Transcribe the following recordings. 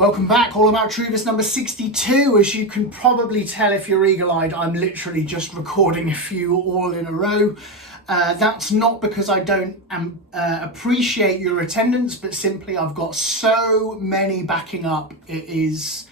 Welcome back, all about Truvis number 62. As you can probably tell if you're eagle-eyed, I'm literally just recording a few all in a row. That's not because I don't appreciate your attendance, but simply I've got so many backing up, it is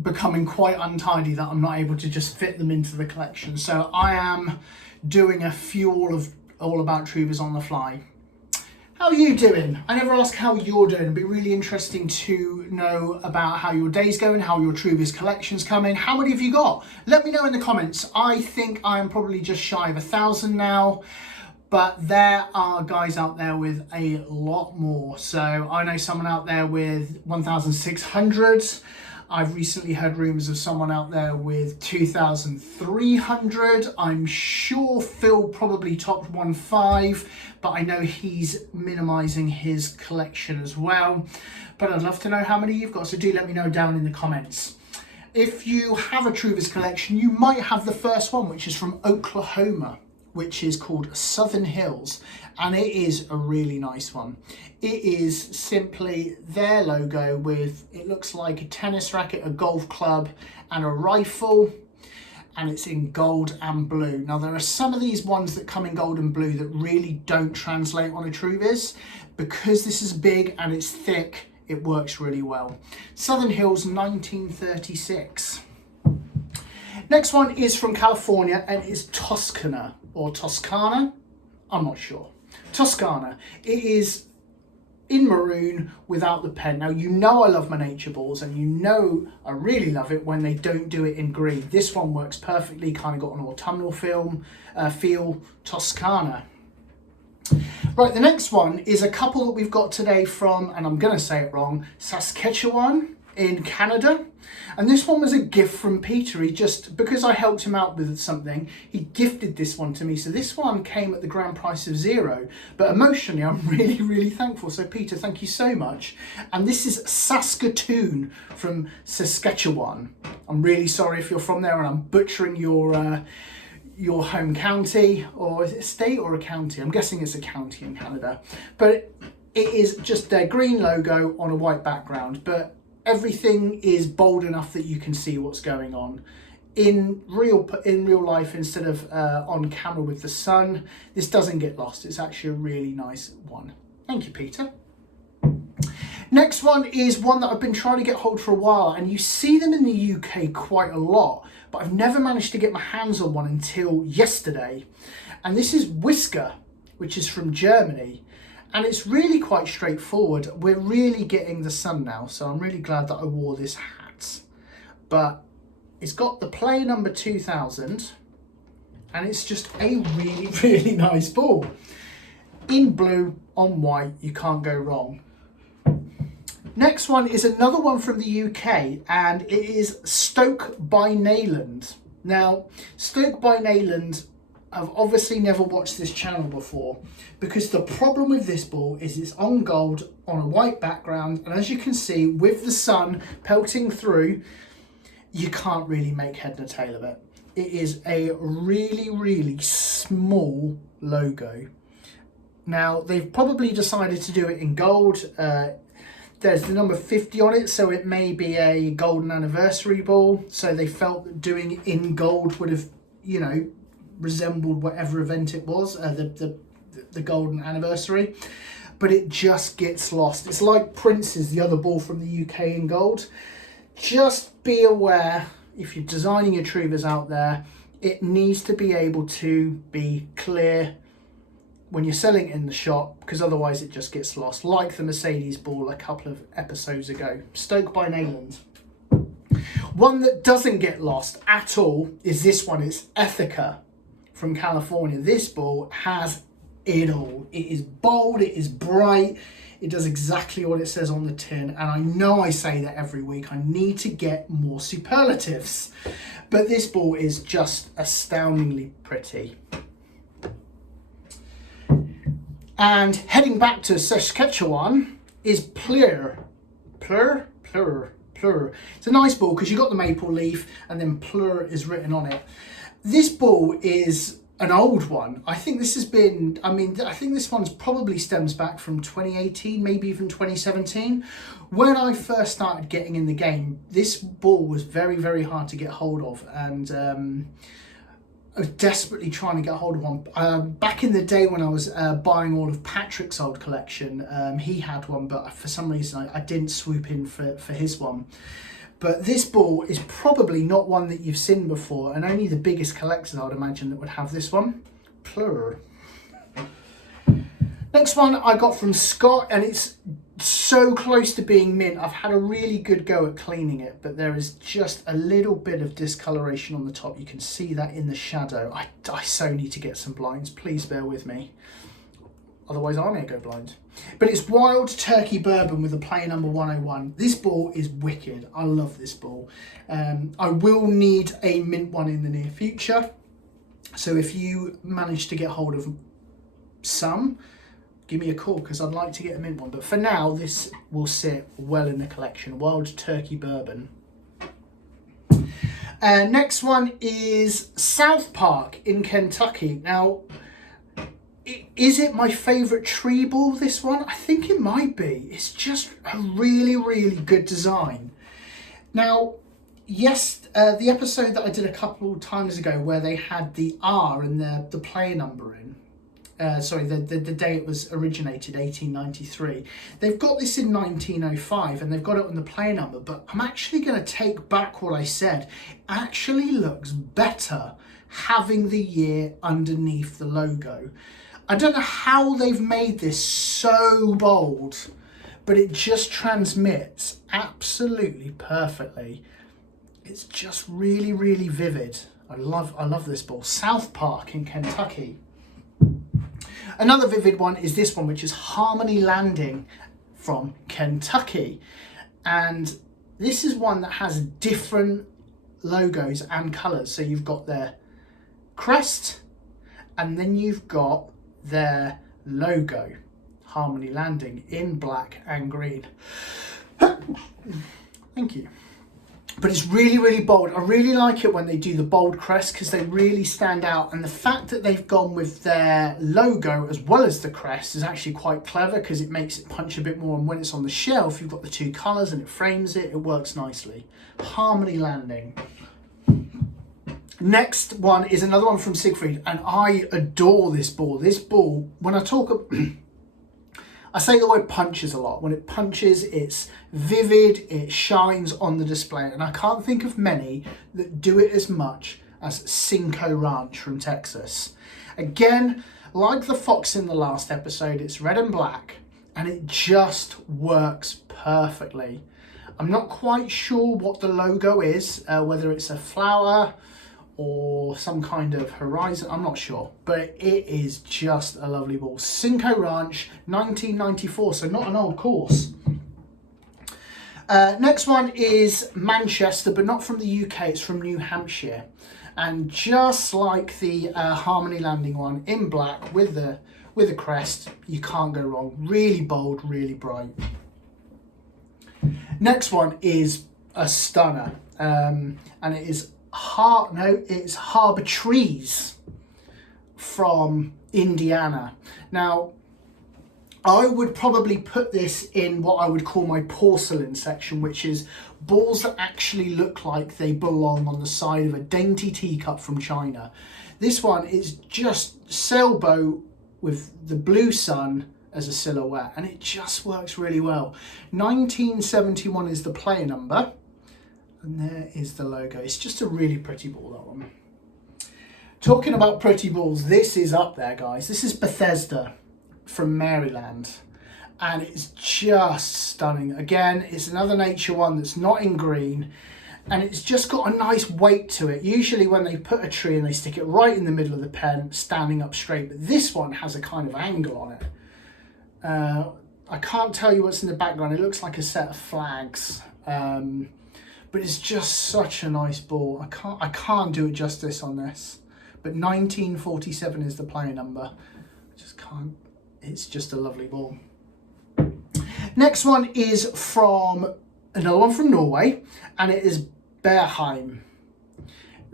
becoming quite untidy that I'm not able to just fit them into the collection. So I am doing a few all about Truvis on the fly. How are you doing? I never ask how you're doing. It'd be really interesting to know about how your day's going, how your Truvis collection's coming. How many have you got? Let me know in the comments. I think I am probably just shy of 1,000 now, but there are guys out there with a lot more. So I know someone out there with 1,600. I've recently heard rumours of someone out there with 2,300. I'm sure Phil probably topped 1.5, but I know he's minimising his collection as well. But I'd love to know how many you've got, so do let me know down in the comments. If you have a Truvis collection, you might have the first one, which is from Oklahoma, which is called Southern Hills, and it is a really nice one. It is simply their logo with, it looks like a tennis racket, a golf club, and a rifle, and it's in gold and blue. Now there are some of these ones that come in gold and blue that really don't translate on a Truvis. Because this is big and it's thick, it works really well. Southern Hills 1936. Next one is from California and it's Toscana, or Toscana, I'm not sure. Toscana. It is in maroon without the pen. Now you know I love my nature balls, and you know I really love it when they don't do it in green. This one works perfectly, kind of got an autumnal feel, Toscana. Right, the next one is a couple that we've got today from, and I'm going to say it wrong, Saskatchewan in Canada. And this one was a gift from Peter. He just, because I helped him out with something, he gifted this one to me. So this one came at the grand price of $0, but emotionally I'm really thankful. So Peter, thank you so much. And this is Saskatoon from Saskatchewan. I'm really sorry if you're from there and I'm butchering your home county, or is it a state or a county? I'm guessing it's a county in Canada, but it is just their green logo on a white background, but everything is bold enough that you can see what's going on. In real life, instead of on camera with the sun, this doesn't get lost. It's actually a really nice one. Thank you, Peter. Next one is one that I've been trying to get hold for a while, and you see them in the UK quite a lot, but I've never managed to get my hands on one until yesterday. And this is Whisker, which is from Germany. And it's really quite straightforward. We're really getting the sun now, so I'm really glad that I wore this hat. But it's got the play number 2000, and it's just a really nice ball. In blue, on white, you can't go wrong. Next one is another one from the UK, and it is Stoke by Nayland. Now, Stoke by Nayland, I've obviously never watched this channel before, because the problem with this ball is it's on gold on a white background, and as you can see with the sun pelting through, you can't really make head and tail of it. It is a really small logo. Now they've probably decided to do it in gold. There's the number 50 on it, so it may be a golden anniversary ball, so they felt that doing it in gold would have, you know, resembled whatever event it was, the golden anniversary, but it just gets lost. It's like Prince's, the other ball from the UK in gold. Just be aware, if you're designing your Truvis out there, it needs to be able to be clear when you're selling it in the shop, because otherwise it just gets lost, like the Mercedes ball a couple of episodes ago. Stoke by Nayland. One that doesn't get lost at all is this one. It's Ethica from California. This ball has it all. It is bold, it is bright, it does exactly what it says on the tin, and I know I say that every week. I need to get more superlatives, but this ball is just astoundingly pretty. And heading back to Saskatchewan is Plur. It's a nice ball because you've got the maple leaf and then Plur is written on it. This ball is an old one. I think this has been, I mean, I think this one's probably stems back from 2018, maybe even 2017. When I first started getting in the game, this ball was very, very hard to get hold of, and I was desperately trying to get hold of one. Back in the day when I was buying all of Patrick's old collection, he had one, but for some reason I didn't swoop in for his one. But this ball is probably not one that you've seen before, and only the biggest collectors, I would imagine, that would have this one. Plur. Next one I got from Scott, and it's so close to being mint. I've had a really good go at cleaning it, but there is just a little bit of discoloration on the top. You can see that in the shadow. I so need to get some blinds. Please bear with me. Otherwise I may go blind. But it's Wild Turkey Bourbon with a player number 101. This ball is wicked. I love this ball. I will need a mint one in the near future. So if you manage to get hold of some, give me a call, because I'd like to get a mint one. But for now, this will sit well in the collection. Wild Turkey Bourbon. Next one is South Park in Kentucky. Now, is it my favourite tree ball, this one? I think it might be. It's just a really, really good design. Now, yes, the episode that I did a couple of times ago where they had the R and the player number in, the day it was originated, 1893. They've got this in 1905 and they've got it on the player number, but I'm actually going to take back what I said. It actually looks better having the year underneath the logo. I don't know how they've made this so bold, but it just transmits absolutely perfectly. It's just really, really vivid. I love this ball. South Park in Kentucky. Another vivid one is this one, which is Harmony Landing from Kentucky. And this is one that has different logos and colours. So you've got their crest, and then you've got their logo, Harmony Landing, in black and green. Thank you. But it's really, really bold. I really like it when they do the bold crest, because they really stand out. And the fact that they've gone with their logo as well as the crest is actually quite clever, because it makes it punch a bit more. And when it's on the shelf, you've got the two colours and it frames it. It works nicely. Harmony Landing. Next one is another one from Siegfried, and I adore this ball. This ball, when I talk, I say the word punches a lot. When it punches, it's vivid, it shines on the display, and I can't think of many that do it as much as Cinco Ranch from Texas. Again, like the fox in the last episode, it's red and black, and it just works perfectly. I'm not quite sure what the logo is, whether it's a flower or some kind of horizon, I'm not sure, but it is just a lovely ball. Cinco Ranch, 1994, so not an old course. Next one is Manchester, but not from the UK, it's from New Hampshire. And just like the Harmony Landing one, in black with the crest, you can't go wrong. Really bold, really bright. Next one is a stunner, and it is it's Harbour Trees from Indiana. Now, I would probably put this in what I would call my porcelain section, which is balls that actually look like they belong on the side of a dainty teacup from China. This one is just sailboat with the blue sun as a silhouette, and it just works really well. 1971 is the player number. And there is the logo. It's just a really pretty ball, that one. Talking about pretty balls, this is up there, guys. This is Bethesda from Maryland. And it's just stunning. Again, it's another nature one that's not in green. And it's just got a nice weight to it. Usually when they put a tree and they stick it right in the middle of the pen, standing up straight. But this one has a kind of angle on it. I can't tell you what's in the background. It looks like a set of flags. But it's just such a nice ball. I can't do it justice on this. But 1947 is the player number. I just can't. It's just a lovely ball. Next one is from another one from Norway, and it is Berheim.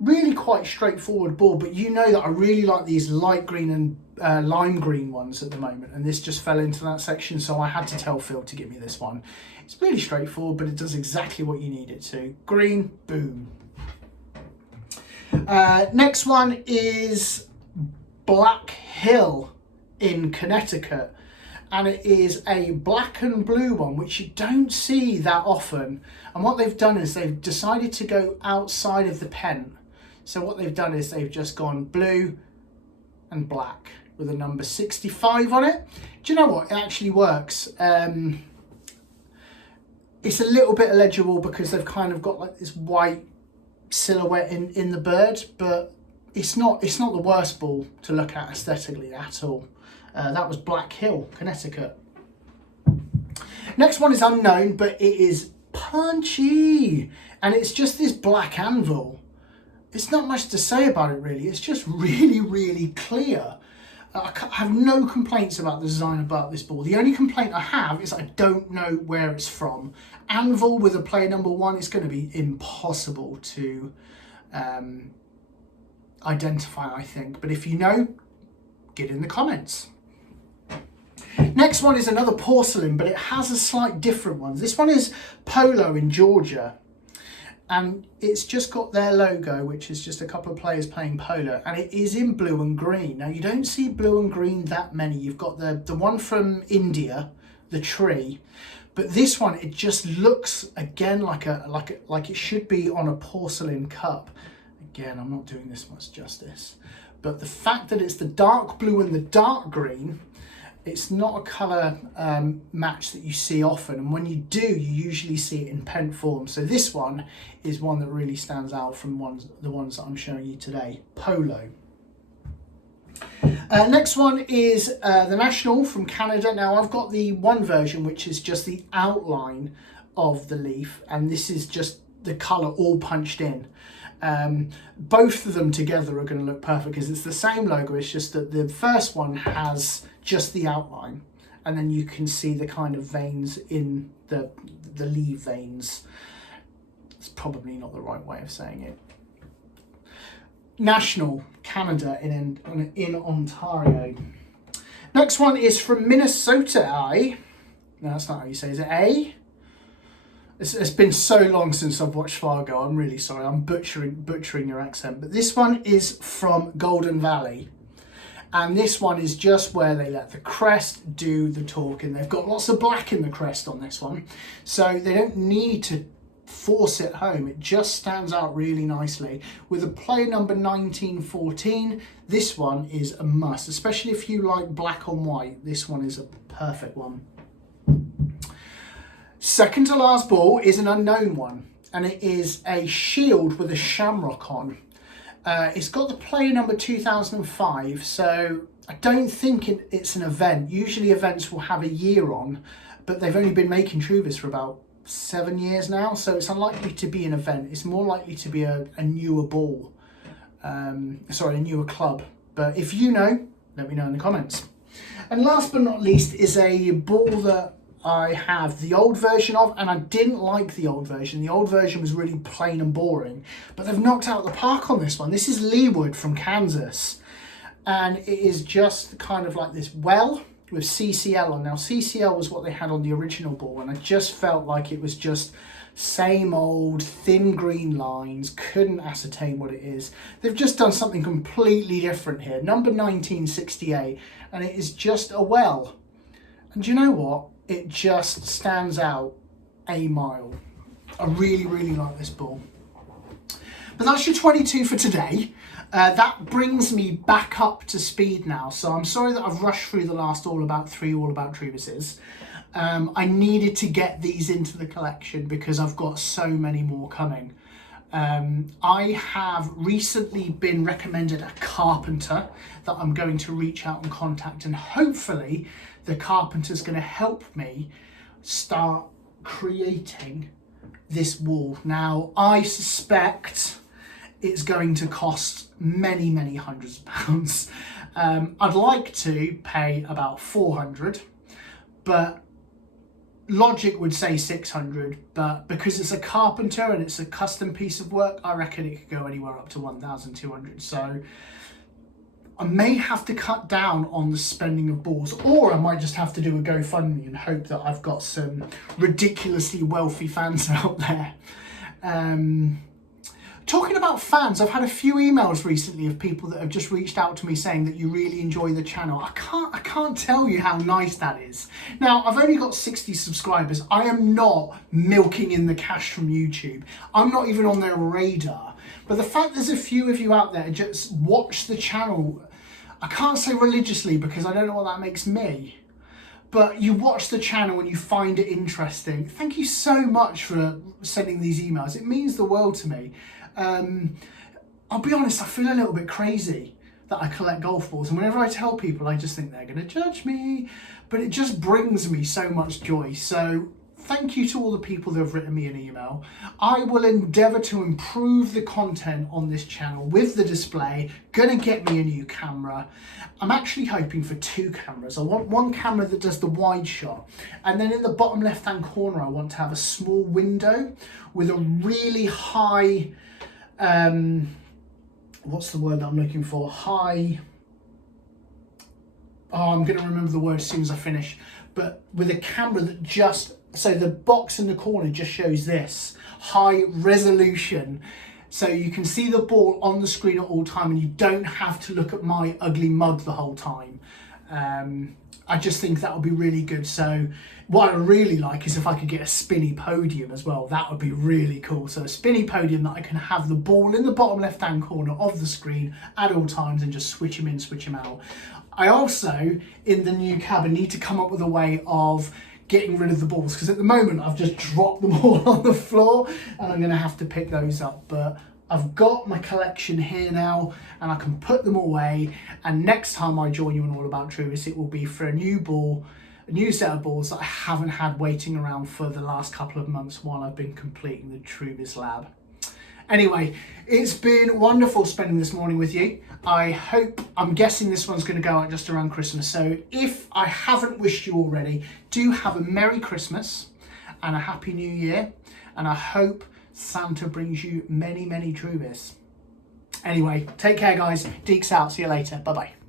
Really quite straightforward ball, but you know that I really like these light green and lime green ones at the moment, and this just fell into that section, so I had to tell Phil to give me this one. It's really straightforward, but it does exactly what you need it to. Green, boom. Next one is Black Hill in Connecticut, and it is a black and blue one, which you don't see that often. And what they've done is they've decided to go outside of the pen. So what they've done is they've just gone blue and black with a number 65 on it. Do you know what? It actually works. It's a little bit illegible because they've kind of got like this white silhouette in the bird, but it's not the worst ball to look at aesthetically at all. That was Black Hill, Connecticut. Next one is unknown, but it is punchy, and it's just this black anvil. It's not much to say about it really. It's just really, really clear. I have no complaints about the design about this ball. The only complaint I have is I don't know where it's from. Anvil with a player number 1 is going to be impossible to identify, I think. But if you know, get in the comments. Next one is another porcelain, but it has a slight different one. This one is Polo in Georgia, and it's just got their logo, which is just a couple of players playing polo, and it is in blue and green. Now you don't see blue and green that many. You've got the one from India, the tree, but this one, it just looks again like it should be on a porcelain cup. Again, I'm not doing this much justice, but the fact that it's the dark blue and the dark green, it's not a colour match that you see often, and when you do, you usually see it in pen form. So this one is one that really stands out from the ones that I'm showing you today. Polo. Next one is the National from Canada. Now I've got the one version which is just the outline of the leaf, and this is just the colour all punched in. Both of them together are going to look perfect because it's the same logo. It's just that the first one has just the outline, and then you can see the kind of veins in the leaf veins. It's probably not the right way of saying it. National, Canada in Ontario. Next one is from Minnesota. No, that's not how you say it. Is it A? It's been so long since I've watched Fargo. I'm really sorry. I'm butchering your accent. But this one is from Golden Valley. And this one is just where they let the crest do the talking. They've got lots of black in the crest on this one, so they don't need to force it home. It just stands out really nicely. With a player number 1914, this one is a must, especially if you like black on white. This one is a perfect one. Second to last ball is an unknown one, and it is a shield with a shamrock on. It's got the player number 2005, so I don't think it's an event. Usually events will have a year on, but they've only been making Truvis for about 7 years now, so it's unlikely to be an event. It's more likely to be a newer ball, a newer club. But if you know, let me know in the comments. And last but not least is a ball that I have the old version of, and I didn't like the old version. The old version was really plain and boring, but they've knocked out the park on this one. This is Leewood from Kansas, and it is just kind of like this well with CCL on. Now CCL was what they had on the original ball, and I just felt like it was just same old thin green lines, couldn't ascertain what it is. They've just done something completely different here. Number 1968, and it is just a well. And do you know what? It just stands out a mile. I really, really like this ball. But that's your 22 for today. That brings me back up to speed now. So I'm sorry that I've rushed through the last All About Truvises. I needed to get these into the collection because I've got so many more coming. I have recently been recommended a carpenter that I'm going to reach out and contact, and hopefully the carpenter's going to help me start creating this wall. Now, I suspect it's going to cost many, many hundreds of pounds. I'd like to pay about 400, but logic would say 600, but because it's a carpenter and it's a custom piece of work, I reckon it could go anywhere up to 1,200. So I may have to cut down on the spending of balls, or I might just have to do a GoFundMe and hope that I've got some ridiculously wealthy fans out there. Talking about fans, I've had a few emails recently of people that have just reached out to me saying that you really enjoy the channel. I can't tell you how nice that is. Now, I've only got 60 subscribers. I am not milking in the cash from YouTube. I'm not even on their radar. But the fact there's a few of you out there just watch the channel, I can't say religiously because I don't know what that makes me, but you watch the channel and you find it interesting. Thank you so much for sending these emails. It means the world to me. I'll be honest, I feel a little bit crazy that I collect golf balls, and whenever I tell people, I just think they're going to judge me, but it just brings me so much joy. So thank you to all the people that have written me an email. I will endeavour to improve the content on this channel with the display. Gonna get me a new camera. I'm actually hoping for 2 cameras. I want one camera that does the wide shot, and then in the bottom left hand corner I want to have a small window with a really high, what's the word that I'm looking for? High, oh, I'm gonna remember the word as soon as I finish, but with a camera that just, so the box in the corner just shows this high resolution, so you can see the ball on the screen at all time and you don't have to look at my ugly mug the whole time. I just think that would be really good. So what I really like is if I could get a spinny podium as well. That would be really cool. So a spinny podium that I can have the ball in the bottom left hand corner of the screen at all times and just switch them in, switch them out. I also, in the new cabin, need to come up with a way of getting rid of the balls, because at the moment I've just dropped them all on the floor and I'm going to have to pick those up. But I've got my collection here now and I can put them away, and next time I join you on All About Truvis, it will be for a new ball, a new set of balls that I haven't had waiting around for the last couple of months while I've been completing the Truvis lab. Anyway, it's been wonderful spending this morning with you. I'm guessing this one's going to go out just around Christmas. So if I haven't wished you already, do have a Merry Christmas and a Happy New Year. And I hope Santa brings you many, many Truvis. Anyway, take care guys. Deeks out. See you later. Bye-bye.